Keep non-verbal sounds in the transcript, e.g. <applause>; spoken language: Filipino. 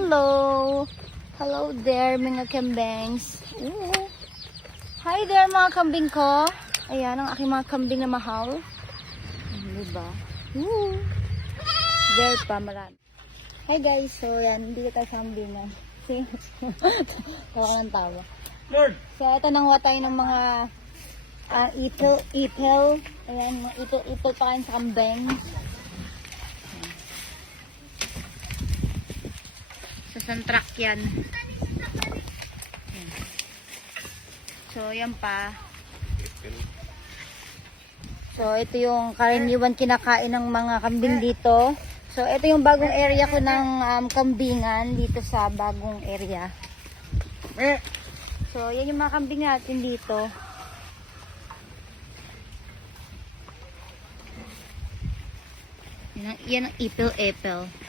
Hello! Hello there, mga kambangs. Ooh. Hi there, mga kambing ko. Ayan, ang aking mga kambing na mahal. Diba? Ooh. There pa, marami. Hi guys, so yan, dito tayo sa kambingan. See? <laughs> Tawa ka ng tawa. Lord! So, ito nang tayo ng mga ah, ipil, ipil. Ayan, mga ipil, ipil pa kayo sa kambing. Sa santrak yan. So, yan pa. So, ito yung karaniwan kinakain ng mga kambing dito. So, ito yung bagong area ko ng um, kambingan dito sa bagong area. So, yan yung mga kambing natin dito. Yan ang, yan ang ipil-ipil.